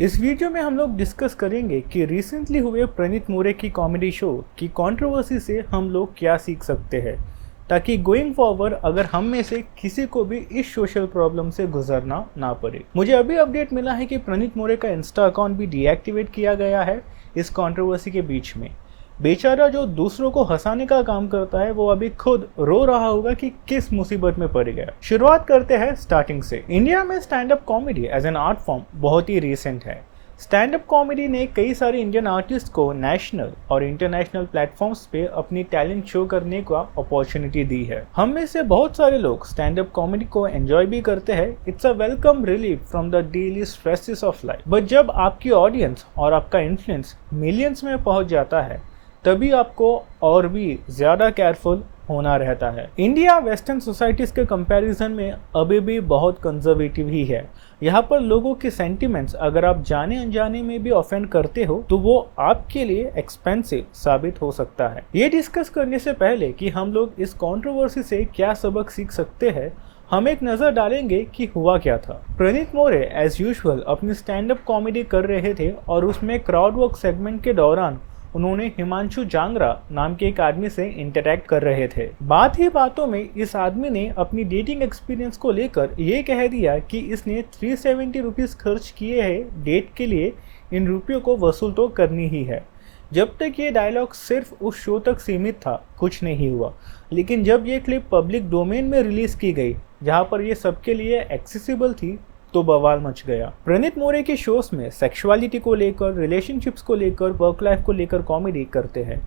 इस वीडियो में हम लोग डिस्कस करेंगे कि रिसेंटली हुए प्रणीत मोरे की कॉमेडी शो की कंट्रोवर्सी से हम लोग क्या सीख सकते हैं, ताकि गोइंग फॉरवर्ड अगर हम में से किसी को भी इस सोशल प्रॉब्लम से गुजरना ना पड़े। मुझे अभी अपडेट मिला है कि प्रणीत मोरे का इंस्टा अकाउंट भी डीएक्टिवेट किया गया है इस कंट्रोवर्सी के बीच में। बेचारा जो दूसरों को हंसाने का काम करता है वो अभी खुद रो रहा होगा कि किस मुसीबत में पड़ गया। शुरुआत करते हैं स्टार्टिंग से। इंडिया में stand up comedy as an art form बहुत ही रिसेंट है। स्टैंड अप कॉमेडी ने कई सारे इंडियन आर्टिस्ट को नेशनल और इंटरनेशनल प्लेटफॉर्म्स पे अपनी टैलेंट शो करने का अपॉर्चुनिटी दी है। हम में से बहुत सारे लोग स्टैंड अप कॉमेडी को एंजॉय भी करते हैं। It's a welcome relief from the daily stresses of life. But जब आपकी ऑडियंस और आपका इन्फ्लुएंस मिलियंस में पहुंच जाता है तभी आपको और भी ज़्यादा केयरफुल होना रहता है। इंडिया वेस्टर्न सोसाइटीज़ के कंपैरिजन में अभी भी बहुत कंजर्वेटिव ही है। यहाँ पर लोगों के सेंटिमेंट्स अगर आप जाने अनजाने में भी ऑफेंड करते हो तो वो आपके लिए एक्सपेंसिव साबित हो सकता है। ये डिस्कस करने से पहले कि हम लोग इस कंट्रोवर्सी से क्या सबक सीख सकते हैं, हम एक नज़र डालेंगे कि हुआ क्या था। प्रणीत मोरे एज यूजुअल अपनी स्टैंड अप कॉमेडी कर रहे थे और उसमें क्राउड वर्क सेगमेंट के दौरान उन्होंने हिमांशु जांगरा नाम के एक आदमी से इंटरैक्ट कर रहे थे। बात ही बातों में इस आदमी ने अपनी डेटिंग एक्सपीरियंस को लेकर ये कह दिया कि इसने 370 रुपीज़ खर्च किए हैं डेट के लिए, इन रुपयों को वसूल तो करनी ही है। जब तक ये डायलॉग सिर्फ उस शो तक सीमित था कुछ नहीं हुआ, लेकिन जब ये क्लिप पब्लिक डोमेन में रिलीज़ की गई जहाँ पर ये सबके लिए एक्सेसिबल थी तो बवाल मच गया। प्रणीत मोरे के शोज में सेक्सुअलिटी को लेकर, रिलेशनशिप्स को लेकर, वर्क लाइफ को लेकर कॉमेडी करते हैं।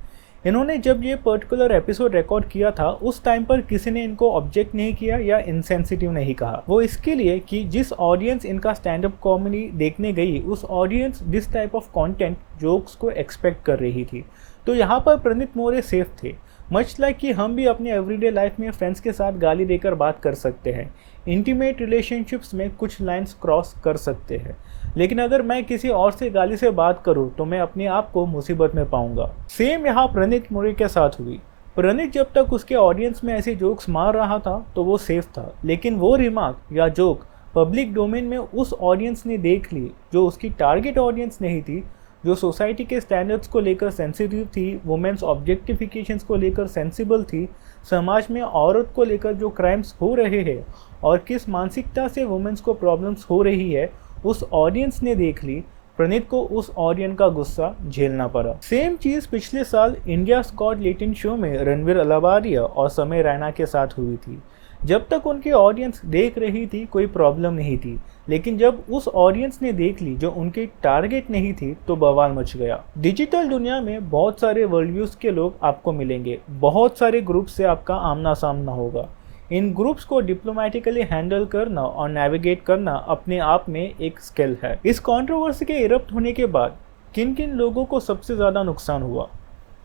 इन्होंने जब ये पर्टिकुलर एपिसोड रिकॉर्ड किया था उस टाइम पर किसी ने इनको ऑब्जेक्ट नहीं किया या इनसेंसिटिव नहीं कहा। वो इसके लिए कि जिस ऑडियंस इनका स्टैंड अप कॉमेडी देखने गई उस audience this type of content jokes को एक्सपेक्ट कर रही थी। तो यहाँ पर प्रणीत मोरे सेफ थे। मच लाइक कि हम भी अपने एवरीडे लाइफ में फ्रेंड्स के साथ गाली देकर बात कर सकते हैं, इंटीमेट रिलेशनशिप्स में कुछ लाइंस क्रॉस कर सकते हैं, लेकिन अगर मैं किसी और से गाली से बात करूं तो मैं अपने आप को मुसीबत में पाऊंगा। सेम यहाँ प्रणीत मोरे के साथ हुई। प्रणीत जब तक उसके ऑडियंस में ऐसे जोक्स मार रहा था तो वो सेफ था, लेकिन वो रिमार्क या जोक पब्लिक डोमेन में उस ऑडियंस ने देख ली जो उसकी टारगेट ऑडियंस नहीं थी, जो सोसाइटी के स्टैंडर्ड्स को लेकर सेंसिटिव थी, वुमेन्स ऑब्जेक्टिफिकेशंस को लेकर सेंसिबल थी, समाज में औरत को लेकर जो क्राइम्स हो रहे हैं और किस मानसिकता से वुमेन्स को प्रॉब्लम्स हो रही है, उस ऑडियंस ने देख ली। प्रणीत को उस ऑडियंस का गुस्सा झेलना पड़ा। सेम चीज़ पिछले साल इंडियाज गॉट टैलेंट शो में रणवीर अलाबारिया और समय रैना के साथ हुई थी। जब तक उनकी ऑडियंस देख रही थी कोई प्रॉब्लम नहीं थी, लेकिन जब उस ऑडियंस ने देख ली जो उनकी टारगेट नहीं थी तो बवाल मच गया। डिजिटल दुनिया में बहुत सारे वर्ल्ड व्यूज के लोग आपको मिलेंगे, बहुत सारे ग्रुप से आपका आमना सामना होगा। इन ग्रुप्स को डिप्लोमेटिकली हैंडल करना और नेविगेट करना अपने आप में एक स्किल है। इस कंट्रोवर्सी के इरप्ट होने के बाद किन किन लोगों को सबसे ज़्यादा नुकसान हुआ?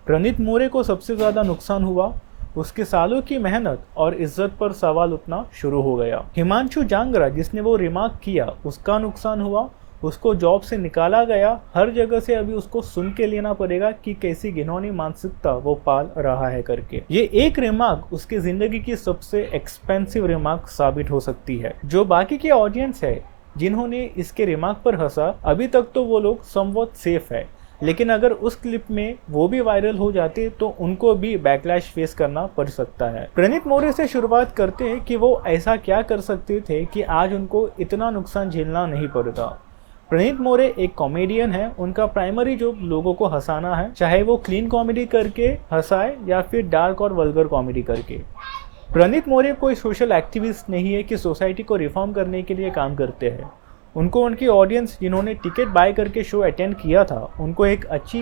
प्रणीत मोरे को सबसे ज़्यादा नुकसान हुआ। उसके सालों की मेहनत और इज्जत पर सवाल उठना शुरू हो गया। हिमांशु जांगरा जिसने वो रिमार्क किया उसका नुकसान हुआ, उसको जॉब से निकाला गया। हर जगह से अभी उसको सुन के लेना पड़ेगा कि कैसी घिनौनी मानसिकता वो पाल रहा है करके। ये एक रिमार्क उसकी जिंदगी की सबसे एक्सपेंसिव रिमार्क साबित हो सकती है। जो बाकी के ऑडियंस है जिन्होंने इसके रिमार्क पर हंसा, अभी तक तो वो लोग समवॉट सेफ है, लेकिन अगर उस क्लिप में वो भी वायरल हो जाते तो उनको भी बैकलैश फेस करना पड़ सकता है। प्रणीत मोरे से शुरुआत करते हैं कि वो ऐसा क्या कर सकते थे कि आज उनको इतना नुकसान झेलना नहीं पड़ता। प्रणीत मोरे एक कॉमेडियन है। उनका प्राइमरी जो लोगों को हंसाना है, चाहे वो क्लीन कॉमेडी करके हंसाए या फिर डार्क और वल्गर कॉमेडी करके। प्रणीत मोरे कोई सोशल एक्टिविस्ट नहीं है कि सोसाइटी को रिफॉर्म करने के लिए काम करते हैं। उनको उनकी ऑडियंस जिन्होंने टिकट बाय करके शो अटेंड किया था उनको एक अच्छी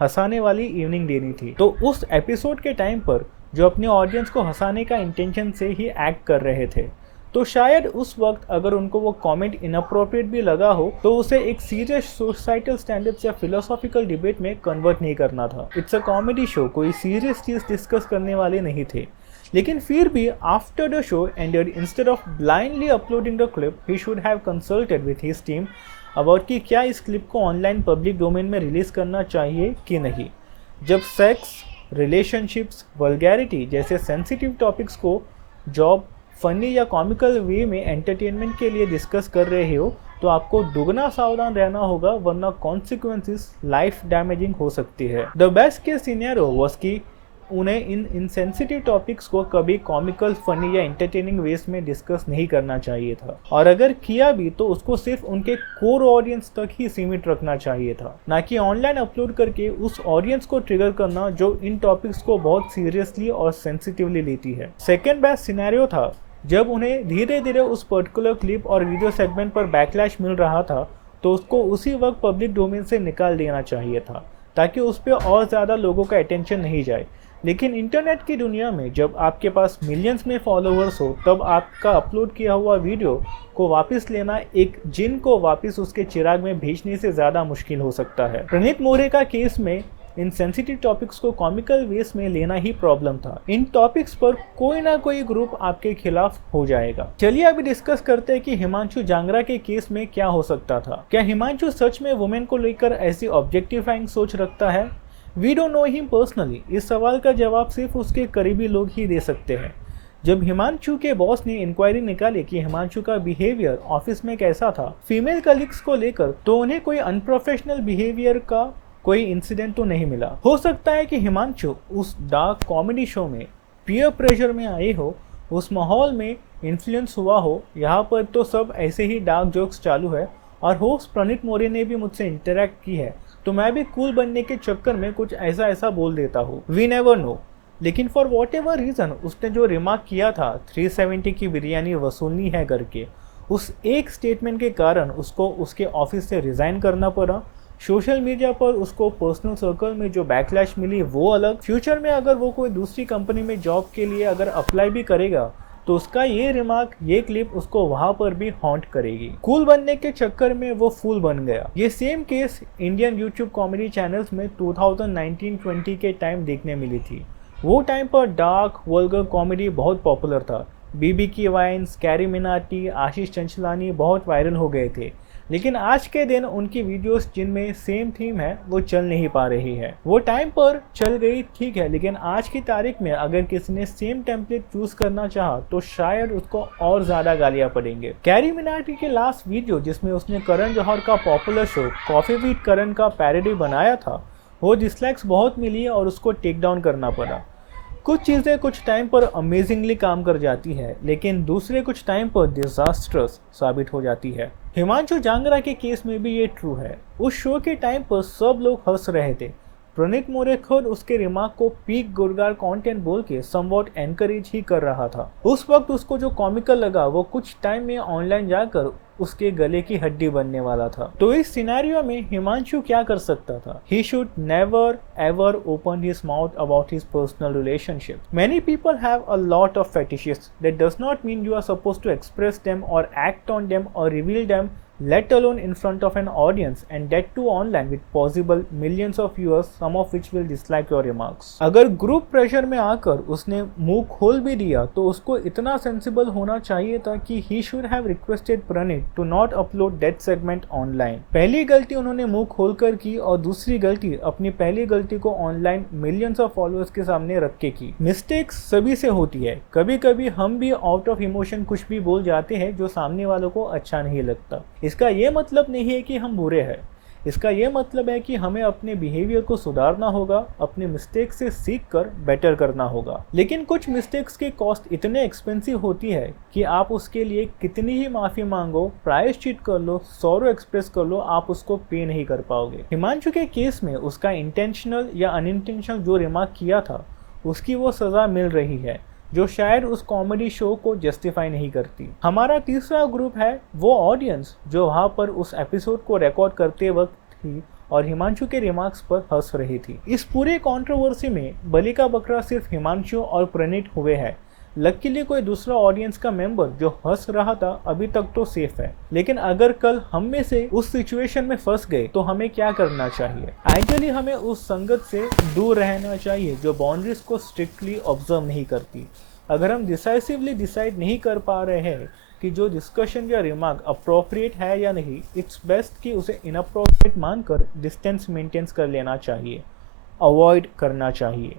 हंसाने वाली इवनिंग देनी थी। तो उस एपिसोड के टाइम पर जो अपने ऑडियंस को हंसाने का इंटेंशन से ही एक्ट कर रहे थे, तो शायद उस वक्त अगर उनको वो कमेंट इनअप्रोप्रिएट भी लगा हो तो उसे एक सीरियस सोसाइटल स्टैंडर्ड्स या फिलोसॉफिकल डिबेट में कन्वर्ट नहीं करना था। इट्स अ कॉमेडी शो, कोई सीरियस चीज़ डिस्कस करने वाले नहीं थे। लेकिन फिर भी after the show ended, instead of blindly uploading the clip, he should have consulted with his team about कि क्या इस क्लिप को ऑनलाइन पब्लिक डोमेन में रिलीज करना चाहिए कि नहीं। जब सेक्स, रिलेशनशिप्स, वल्गैरिटी जैसे सेंसिटिव टॉपिक्स को जॉब, फनी या कॉमिकल वे में एंटरटेनमेंट के लिए डिस्कस कर रहे हो तो आपको दुगना सावधान रहना होगा, वरना कॉन्सिक्वेंसेस लाइफ डैमेजिंग हो सकती है। The best case scenario was कि उन्हें इन इनसेंसिटिव टॉपिक्स को कभी कॉमिकल, फनी या एंटरटेनिंग वेज में डिस्कस नहीं करना चाहिए था, और अगर किया भी तो उसको सिर्फ उनके कोर ऑडियंस तक ही सीमित रखना चाहिए था, ना कि ऑनलाइन अपलोड करके उस ऑडियंस को ट्रिगर करना जो इन टॉपिक्स को बहुत सीरियसली और सेंसिटिवली लेती है। सेकेंड बेस्ट सिनेरियो था जब उन्हें धीरे धीरे उस पर्टिकुलर क्लिप और वीडियो सेगमेंट पर बैकलैश मिल रहा था, तो उसको उसी वक्त पब्लिक डोमेन से निकाल देना चाहिए था, ताकि उस पर और ज़्यादा लोगों का अटेंशन नहीं जाए। लेकिन इंटरनेट की दुनिया में जब आपके पास मिलियंस में फॉलोअर्स हो, तब आपका अपलोड किया हुआ वीडियो को वापस लेना एक जिन को वापस उसके चिराग में भेजने से ज़्यादा मुश्किल हो सकता है। प्रणीत मोरे का केस में इन सेंसिटिव टॉपिक्स को कॉमिकल वेस में लेना ही प्रॉब्लम था। इन टॉपिक्स पर कोई ना कोई ग्रुप आपके खिलाफ हो जाएगा। चलिए अभी डिस्कस करते हैं कि हिमांशु जांगरा के केस में क्या हो सकता था। क्या हिमांशु सच में वुमेन को लेकर ऐसी ऑब्जेक्टिफाइंग सोच रखता है? We don't know him personally. इस सवाल का जवाब सिर्फ उसके करीबी लोग ही दे सकते हैं। जब हिमांशु के बॉस ने इंक्वायरी निकाली कि हिमांशु का बिहेवियर ऑफिस में कैसा था फीमेल कलीग्स को लेकर, तो उन्हें कोई अनप्रोफेशनल बिहेवियर का कोई इंसिडेंट तो नहीं मिला। हो सकता है कि हिमांशु उस डार्क कॉमेडी शो में पीयर प्रेशर में आई हो, उस माहौल में इन्फ्लुएंस हुआ हो। यहाँ पर तो सब ऐसे ही डार्क जोक्स चालू है, और होस्ट प्रणीत मोरे ने भी मुझसे इंटरेक्ट की है, तो मैं भी कूल बनने के चक्कर में कुछ ऐसा बोल देता हूँ। We never know. लेकिन फॉर वॉट एवर रीज़न उसने जो रिमार्क किया था 370 की बिरयानी वसूलनी है करके, उस एक स्टेटमेंट के कारण उसको उसके ऑफिस से रिज़ाइन करना पड़ा। सोशल मीडिया पर उसको पर्सनल सर्कल में जो बैकलैश मिली वो अलग। फ्यूचर में अगर वो कोई दूसरी कंपनी में जॉब के लिए अगर अप्लाई भी करेगा, तो उसका ये रिमार्क, ये क्लिप उसको वहां पर भी हॉन्ट करेगी। कूल बनने के चक्कर में वो फूल बन गया। ये same case Indian YouTube comedy channels में 2019-20 के टाइम देखने मिली थी। वो टाइम पर डार्क वल्गर कॉमेडी बहुत पॉपुलर था। बीबी की वाइन्स, कैरी मिनाटी, आशीष चंचलानी बहुत वायरल हो गए थे। लेकिन आज के दिन उनकी वीडियोस जिनमें सेम थीम है वो चल नहीं पा रही है। वो टाइम पर चल गई ठीक है, लेकिन आज की तारीख में अगर किसी ने सेम टेम्पलेट चूज करना चाहा तो शायद उसको और ज्यादा गालियां पड़ेंगे। कैरी मिनाटी के लास्ट वीडियो जिसमें उसने करण जौहर का पॉपुलर शो कॉफी विद करण का पैरोडी बनाया था, वो डिसलाइक्स बहुत मिली और उसको टेक डाउन करना पड़ा। कुछ चीज़ें कुछ टाइम पर अमेजिंगली काम कर जाती है, लेकिन दूसरे कुछ टाइम पर डिजास्ट्रस साबित हो जाती है। हिमांशु जांगरा के केस में भी ये ट्रू है। उस शो के टाइम पर सब लोग हंस रहे थे। प्रणीत मोरे खुद उसके रिमार्क को पीक गुरगार कंटेंट बोल के समवॉट एनकरेज ही कर रहा था। उस वक्त उसको जो कॉमिकल लगा वो कुछ टाइम में ऑनलाइन जाकर उसके गले की हड्डी बनने वाला था। तो इस सिनेरियो में हिमांशु क्या कर सकता था? He should never ever open his mouth about his personal relationship. Many people have a lot of fetishes. That does not mean you are supposed to express them or act on them or reveal them, let alone in front of an audience, and that too online with possible millions of viewers, some of which will dislike your remarks. अगर group pressure में आकर उसने मुंह खोल भी दिया तो उसको इतना सेंसिबल होना चाहिए था कि he should have requested Praneeth to not upload that segment online. पहली गलती उन्होंने मुंह खोलकर की और दूसरी गलती अपनी पहली गलती को ऑनलाइन मिलियंस ऑफ फॉलोअर्स के सामने रख के की। मिस्टेक्स सभी से होती है। कभी कभी हम भी आउट ऑफ इमोशन कुछ भी बोल जाते हैं जो सामने वालों को अच्छा नहीं लगता। इसका ये मतलब नहीं है कि हम बुरे हैं। इसका ये मतलब है कि हमें अपने बिहेवियर को सुधारना होगा, अपने मिस्टेक से सीख कर बेटर करना होगा। लेकिन कुछ मिस्टेक्स के कॉस्ट इतने एक्सपेंसिव होती है कि आप उसके लिए कितनी ही माफ़ी मांगो, प्रायश्चित कर लो, सॉरो एक्सप्रेस कर लो, आप उसको पे नहीं कर पाओगे। हिमांशु के केस में उसका इंटेंशनल या अनइंटेंशनल जो रिमार्क किया था उसकी वो सज़ा मिल रही है, जो शायद उस कॉमेडी शो को जस्टिफाई नहीं करती। हमारा तीसरा ग्रुप है वो ऑडियंस जो वहाँ पर उस एपिसोड को रिकॉर्ड करते वक्त थी और हिमांशु के रिमार्क्स पर हंस रही थी। इस पूरे कंट्रोवर्सी में बलि का बकरा सिर्फ हिमांशु और प्रणीत हुए हैं। लकीली कोई दूसरा ऑडियंस का मेंबर जो हंस रहा था अभी तक तो सेफ है। लेकिन अगर कल हम में से उस सिचुएशन में फंस गए तो हमें क्या करना चाहिए? आइडियली हमें उस संगत से दूर रहना चाहिए जो बाउंड्रीज को स्ट्रिक्टली ऑब्जर्व नहीं करती। अगर हम डिसाइसिवली डिसाइड नहीं कर पा रहे हैं कि जो डिस्कशन या रिमार्क अप्रोप्रिएट है या नहीं, इट्स बेस्ट कि उसे इनअप्रोप्रिएट मानकर डिस्टेंस मेंटेन कर लेना चाहिए, अवॉइड करना चाहिए।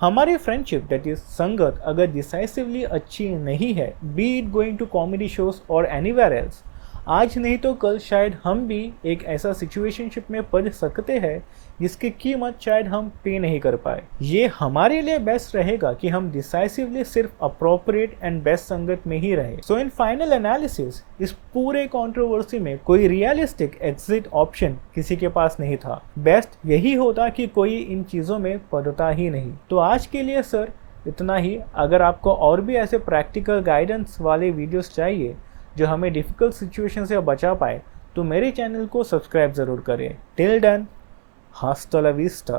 हमारी फ्रेंडशिप दैट इज संगत अगर डिसाइसिवली अच्छी नहीं है, be it going to comedy shows और एनीवेयर एल्स, आज नहीं तो कल शायद हम भी एक ऐसा सिचुएशनशिप में पड़ सकते हैं जिसकी कीमत शायद हम पे नहीं कर पाए। ये हमारे लिए बेस्ट रहेगा कि हम डिसाइसिवली सिर्फ अप्रोप्रिएट एंड बेस्ट संगत में ही रहे। सो इन फाइनल एनालिसिस इस पूरे कंट्रोवर्सी में कोई रियलिस्टिक एग्जिट ऑप्शन किसी के पास नहीं था। बेस्ट यही होता कि कोई इन चीज़ों में पड़ता ही नहीं। तो आज के लिए सर इतना ही। अगर आपको और भी ऐसे प्रैक्टिकल गाइडेंस वाले वीडियोस चाहिए जो हमें डिफ़िकल्ट सिचुएशन से बचा पाए तो मेरे चैनल को सब्सक्राइब ज़रूर करें। Till then, hasta la vista।